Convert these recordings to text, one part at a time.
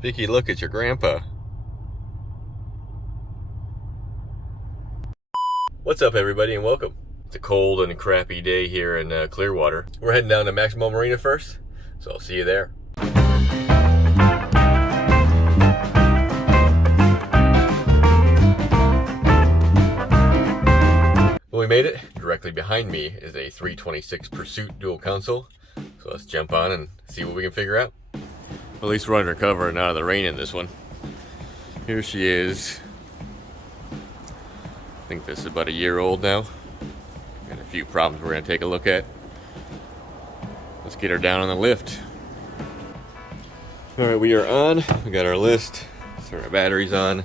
Vicky, look at your grandpa. What's up, everybody, and welcome. It's a cold and crappy day here in Clearwater. We're heading down to Maximo Marina first, so I'll see you there. Well, we made it. Directly behind me is a 326 Pursuit dual console, so let's jump on and see what we can figure out. At least we're under cover and out of the rain in this one. Here she is. I think this is about a year old now. Got a few problems we're gonna take a look at. Let's get her down on the lift. All right, we are on. We got our list. Turn our batteries on.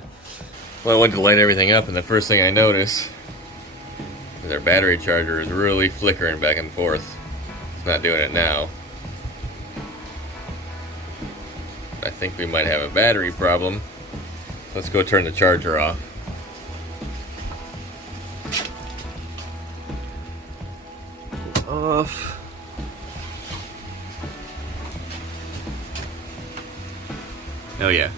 Well, I went to light everything up, and the first thing I noticed is our battery charger is really flickering back and forth. It's not doing it now. I think we might have a battery problem. Let's go turn the charger off. Off. Oh yeah.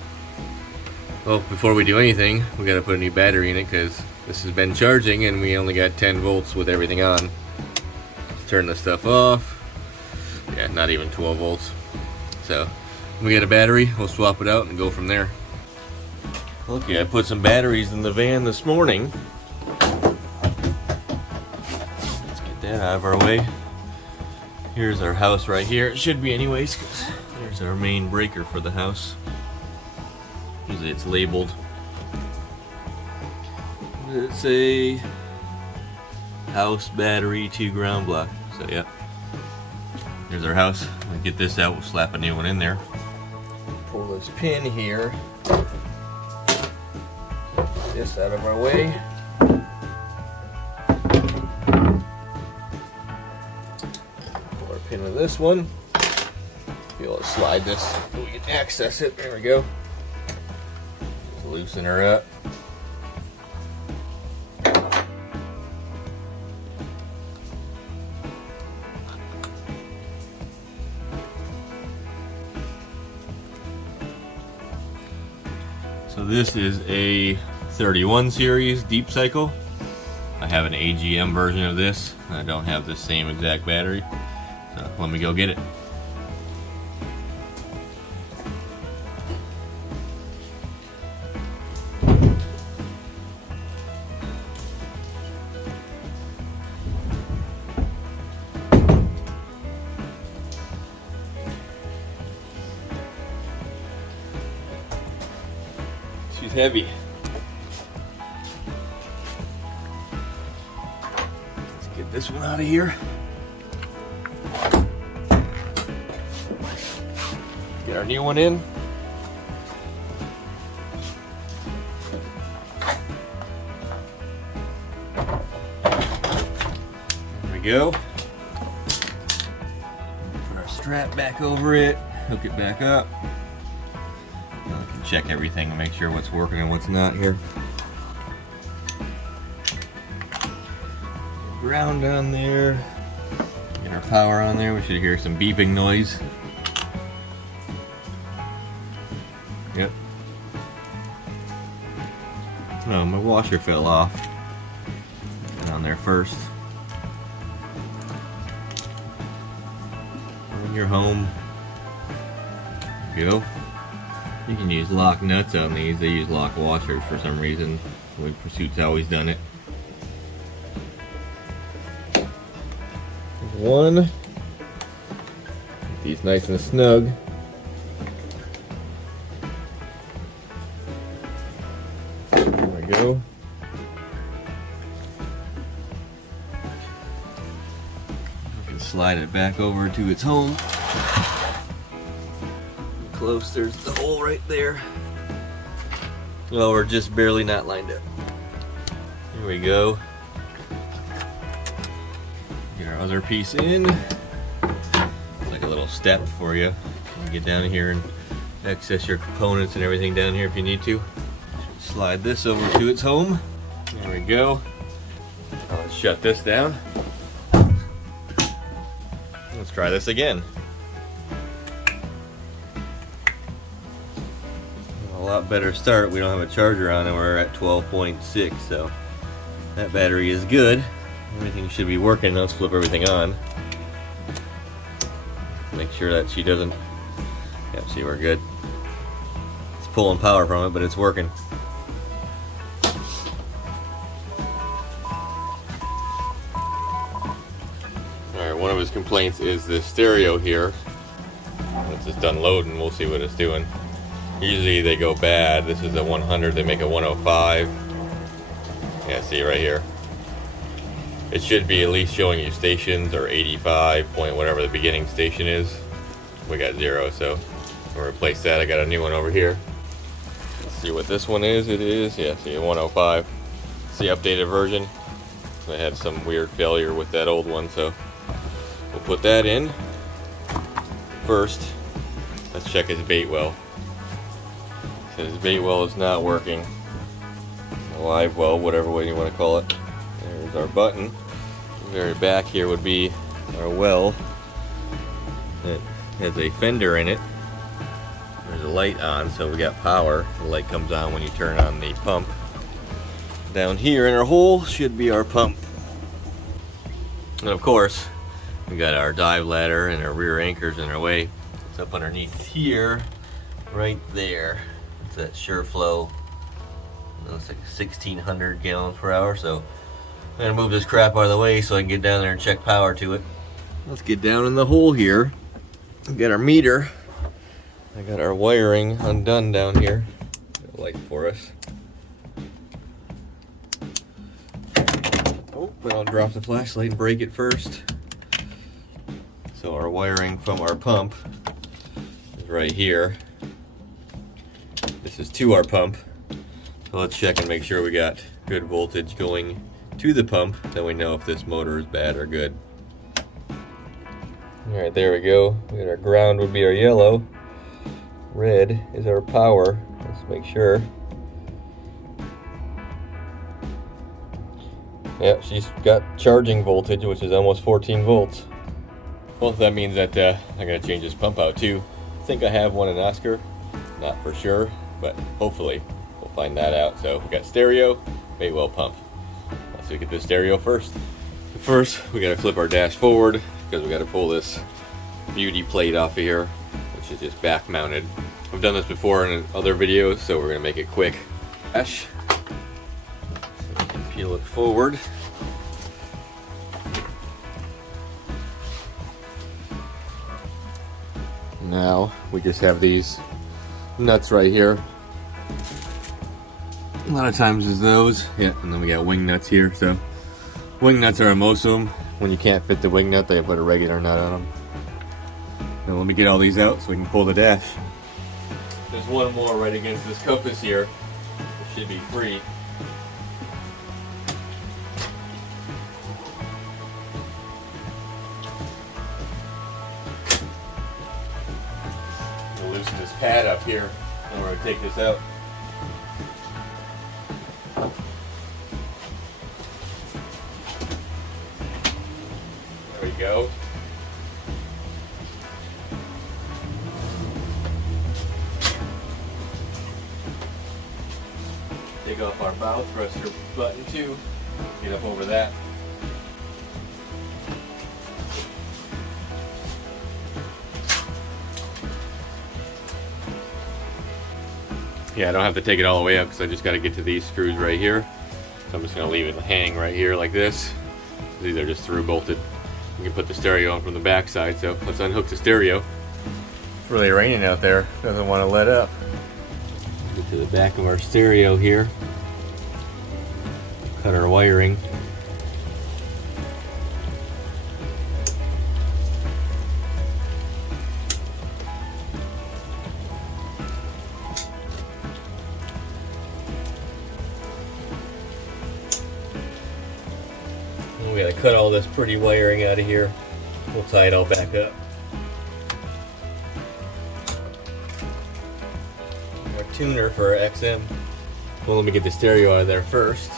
Well, before we do anything, we gotta put a new battery in it because this has been charging and we only got 10 volts with everything on. Let's turn this stuff off. Yeah, not even 12 volts. So, when we get a battery, we'll swap it out and go from there. Okay, I put some batteries in the van this morning. Let's get that out of our way. Here's our house right here. It should be anyways, 'cause there's our main breaker for the house. Usually it's labeled. It's a house battery 2 ground block. So yeah, here's our house. We'll get this out. We'll slap a new one in there. Pull this pin here. Get this out of our way. Pull our pin with this one. Be able to slide this so we can access it. There we go. Just loosen her up. So this is a 31 series deep cycle. I have an AGM version of this. I don't have the same exact battery. So let me go get it. She's heavy. Let's get this one out of here. Get our new one in. There we go. Put our strap back over it, hook it back up. Check everything and make sure what's working and what's not here. Ground on there. Get our power on there. We should hear some beeping noise. Yep. Oh, my washer fell off. Get on there first. When you're home, go. You can use lock nuts on these. They use lock washers for some reason. The way Pursuit's always done it. There's one. Get these nice and snug. There we go. We can slide it back over to its home. Close, there's the hole right there. Well, we're just barely not lined up. Here we go. Get our other piece in. It's like a little step for you. You can get down here and access your components and everything down here if you need to. Slide this over to its home. There we go. Now let's shut this down. Let's try this again. lot better start. We don't have a charger on and we're at 12.6, so that battery is good. Everything should be working. Let's flip everything on. Make sure that she doesn't, yeah, see, we're good. It's pulling power from it, but it's working. Alright, one of his complaints is the stereo here. Once it's done loading, we'll see what it's doing. Usually they go bad. This is a 100, they make a 105. Yeah, see right here. It should be at least showing you stations, or 85 point whatever the beginning station is. We got 0, so we'll replace that. I got a new one over here. Let's see what this one is. It is, yeah, see, a 105. It's the updated version. I had some weird failure with that old one, so we'll put that in. First, let's check his Baitwell. His Baitwell is not working. Live well, whatever way you want to call it. There's our button. The very back here would be our well. It has a fender in it. There's a light on, so we got power. The light comes on when you turn on the pump. Down here in our hole should be our pump. And of course, we got our dive ladder and our rear anchors in our way. It's up underneath here, right there. It's that SureFlow. It's like 1,600 gallons per hour, so I'm gonna move this crap out of the way so I can get down there and check power to it. Let's get down in the hole here. We got our meter. I got our wiring undone down here. Got a light for us. Oh, but I'll drop the flashlight and break it first. So our wiring from our pump is right here. This is to our pump. So let's check and make sure we got good voltage going to the pump, then we know if this motor is bad or good. Alright, there we go. We got our ground would be our yellow. Red is our power. Let's make sure. Yeah, she's got charging voltage, which is almost 14 volts. Well, that means that I gotta change this pump out too. I think I have one in Oscar. Not for sure, but hopefully we'll find that out. So we got stereo, Baitwell pump. Let's look at the stereo first. First, we gotta flip our dash forward because we gotta pull this beauty plate off of here, which is just back mounted. I've done this before in other videos, so we're gonna make it quick. Dash. So we can peel it forward. Now we just have these nuts right here. A lot of times is those, yeah, and then we got wing nuts here. So wing nuts are on most of them. When you can't fit the wing nut, they put a regular nut on them. Now let me get all these out so we can pull the dash. There's one more right against this compass here. It should be free. We'll loosen this pad up here and we're going to take this out. There we go. Take off our bow thruster button too. Get up over that. Yeah, I don't have to take it all the way up because I just got to get to these screws right here. So I'm just going to leave it hang right here like this. These are just through bolted. You can put the stereo on from the back side, so let's unhook the stereo. It's really raining out there. Doesn't want to let up. Get to the back of our stereo here. Cut our wiring. We gotta cut all this pretty wiring out of here. We'll tie it all back up. Our tuner for our XM. Well, let me get the stereo out of there first.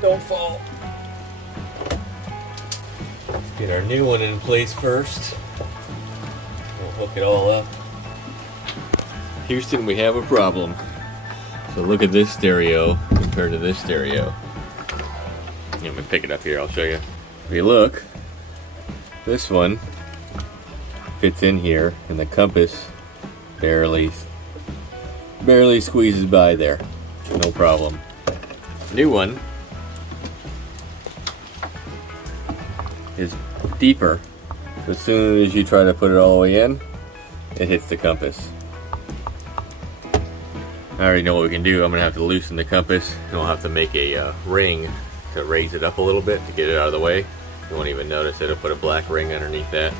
don't fall. Let's get our new one in place first. We'll hook it all up. Houston, we have a problem. So look at this stereo compared to this stereo. I'm gonna pick it up here, I'll show you. If you look, this one fits in here and the compass barely squeezes by there. No problem. New one is deeper. As soon as you try to put it all the way in, it hits the compass. I already know what we can do. I'm gonna have to loosen the compass and we'll have to make a ring to raise it up a little bit to get it out of the way. You won't even notice it. I'll put a black ring underneath that.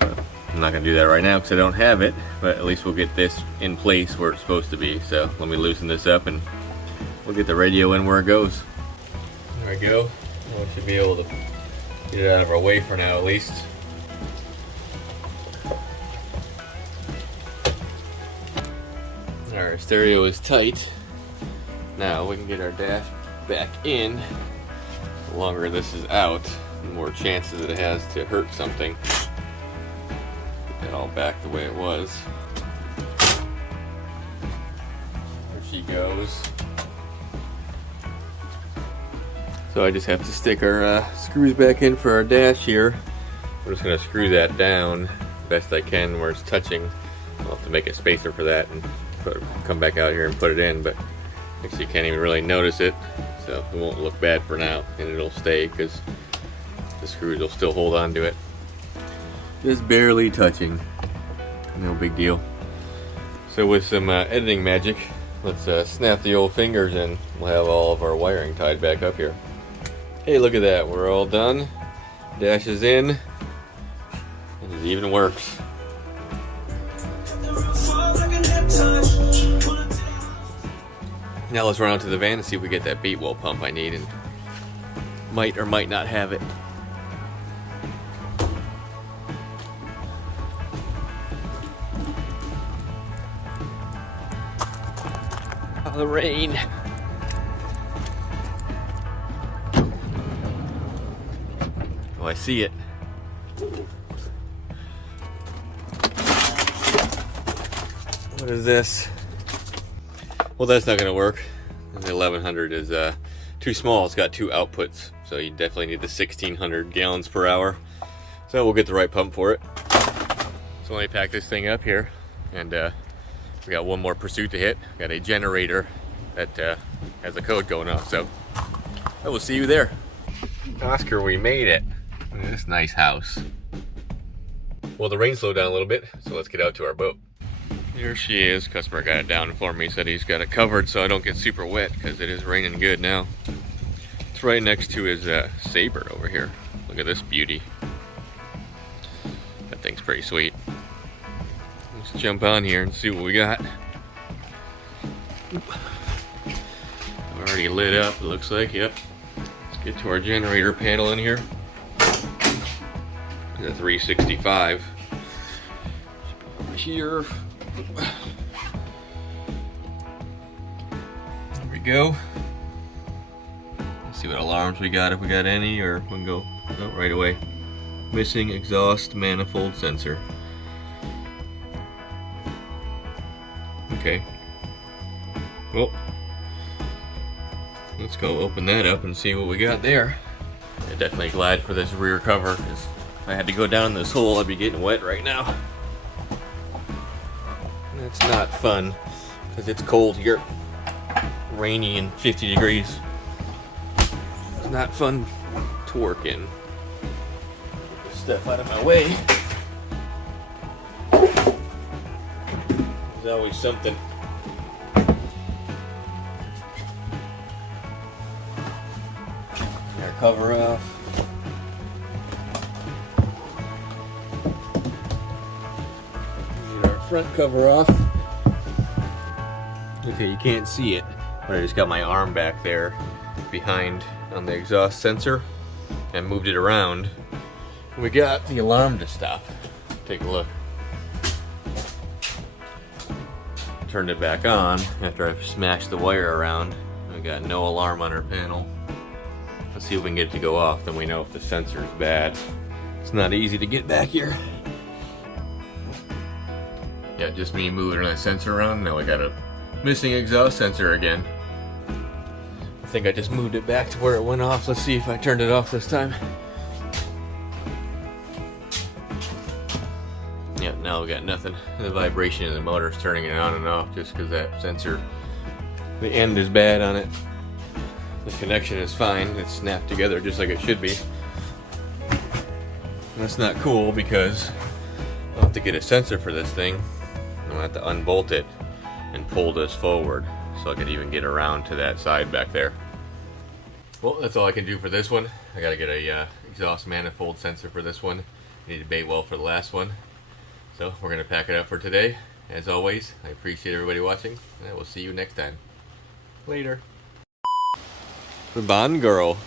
I'm not gonna do that right now because I don't have it, but at least we'll get this in place where it's supposed to be. So let me loosen this up and we'll get the radio in where it goes. There we go. We should be able to get it out of our way for now at least. Our stereo is tight. Now we can get our dash back in. The longer this is out, the more chances it has to hurt something. Get that all back the way it was. There she goes. So I just have to stick our screws back in for our dash here. I'm just going to screw that down best I can where it's touching. I'll have to make a spacer for that and come back out here and put it in, but actually you can't even really notice it, so it won't look bad for now, and it'll stay because the screws will still hold on to it. Just barely touching. No big deal. So with some editing magic, let's snap the old fingers and we'll have all of our wiring tied back up here. Hey, look at that. We're all done. Dash is in. And it even works. Now let's run out to the van and see if we get that Baitwell pump I need and might or might not have it. Oh, the rain. Oh, I see it. What is this? Well, that's not going to work. The 1100 is too small. It's got two outputs, so you definitely need the 1600 gallons per hour. So we'll get the right pump for it. So let me pack this thing up here, and we got one more pursuit to hit. Got a generator that has a code going off, so I will see you there. Oscar, we made it. Look at this nice house. Well, the rain slowed down a little bit, so let's get out to our boat. Here she is. Customer got it down for me. Said he's got it covered so I don't get super wet because it is raining good now. It's right next to his Sabre over here. Look at this beauty. That thing's pretty sweet. Let's jump on here and see what we got. Already lit up, it looks like. Yep. Let's get to our generator panel in here. The 365. Here. There we go. Let's see what alarms we got, if we got any, or we can go right away. Missing exhaust manifold sensor. Okay. Well, let's go open that up and see what we got there. I'm definitely glad for this rear cover, because if I had to go down this hole, I'd be getting wet right now. That's not fun, because it's cold here. Rainy and 50 degrees. It's not fun to work in. Get this stuff out of my way. There's always something. Get our cover off. Front cover off. Okay, you can't see it, but I just got my arm back there behind on the exhaust sensor and moved it around. We got the alarm to stop. Take a look. Turned it back on after I smashed the wire around. We got no alarm on our panel. Let's see if we can get it to go off, then we know if the sensor is bad. It's not easy to get back here. Yeah, just me moving that sensor around. Now I got a missing exhaust sensor again. I think I just moved it back to where it went off. Let's see if I turned it off this time. Yeah, now we got nothing. The vibration in the motor is turning it on and off just because that sensor, the end is bad on it. The connection is fine. It's snapped together just like it should be. And that's not cool because I'll have to get a sensor for this thing. I'm gonna have to unbolt it and pull this forward so I can even get around to that side back there. Well, that's all I can do for this one. I gotta get a exhaust manifold sensor for this one. I need a Baitwell for the last one. So we're gonna pack it up for today. As always, I appreciate everybody watching, and I will see you next time. Later. The Bond girl.